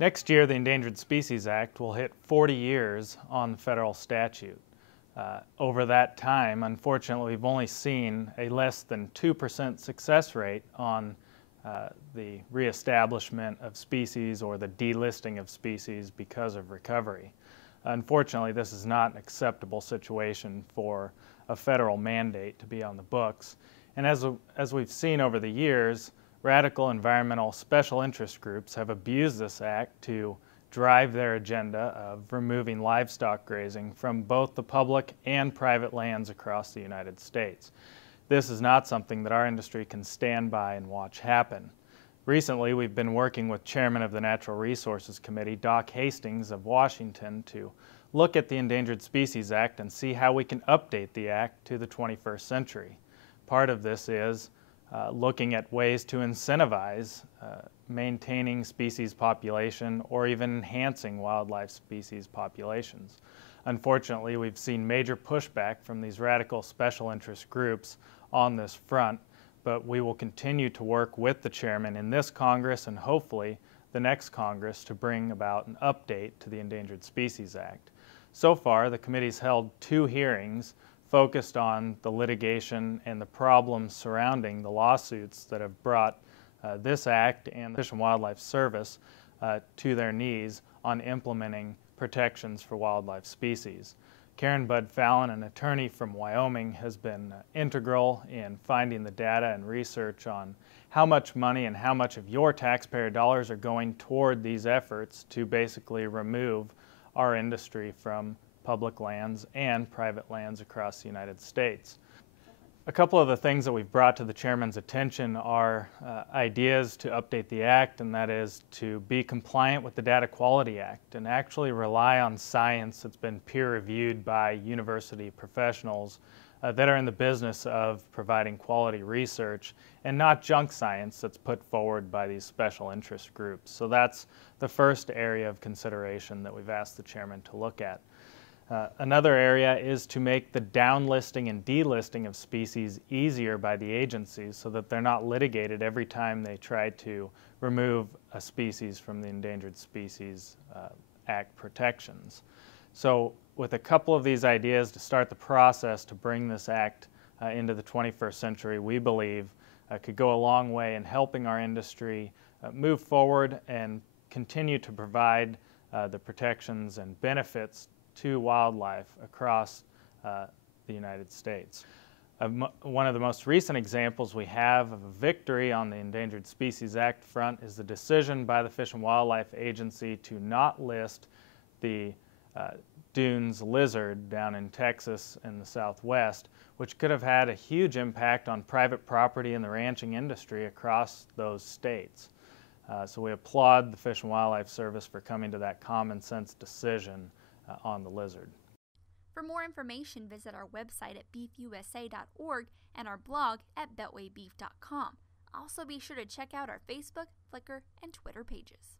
Next year, the Endangered Species Act will hit 40 years on the federal statute. Over that time, unfortunately, we've only seen a less than 2% success rate on the reestablishment of species or the delisting of species because of recovery. Unfortunately, this is not an acceptable situation for a federal mandate to be on the books. And as we've seen over the years, radical environmental special interest groups have abused this act to drive their agenda of removing livestock grazing from both the public and private lands across the United States. This is not something that our industry can stand by and watch happen. Recently, we've been working with Chairman of the Natural Resources Committee, Doc Hastings of Washington, to look at the Endangered Species Act and see how we can update the act to the 21st century. Part of this is looking at ways to incentivize maintaining species population or even enhancing wildlife species populations. Unfortunately, we've seen major pushback from these radical special interest groups on this front, but we will continue to work with the chairman in this Congress and hopefully the next Congress to bring about an update to the Endangered Species Act. So far, the committee's held 2 hearings focused on the litigation and the problems surrounding the lawsuits that have brought this act and the Fish and Wildlife Service to their knees on implementing protections for wildlife species. Karen Bud Fallon, an attorney from Wyoming, has been integral in finding the data and research on how much money and how much of your taxpayer dollars are going toward these efforts to basically remove our industry from public lands and private lands across the United States. A couple of the things that we've brought to the chairman's attention are ideas to update the act, and that is to be compliant with the Data Quality Act and actually rely on science that's been peer-reviewed by university professionals that are in the business of providing quality research and not junk science that's put forward by these special interest groups. So that's the first area of consideration that we've asked the chairman to look at. Another area is to make the downlisting and delisting of species easier by the agencies so that they're not litigated every time they try to remove a species from the Endangered Species Act protections. So with a couple of these ideas to start the process to bring this act into the 21st century, we believe could go a long way in helping our industry move forward and continue to provide the protections and benefits to wildlife across the United States. One of the most recent examples we have of a victory on the Endangered Species Act front is the decision by the Fish and Wildlife Agency to not list the dunes lizard down in Texas and the Southwest, which could have had a huge impact on private property and the ranching industry across those states. So we applaud the Fish and Wildlife Service for coming to that common sense decision on the lizard. For more information, visit our website at beefusa.org and our blog at beltwaybeef.com. Also be sure to check out our Facebook, Flickr, and Twitter pages.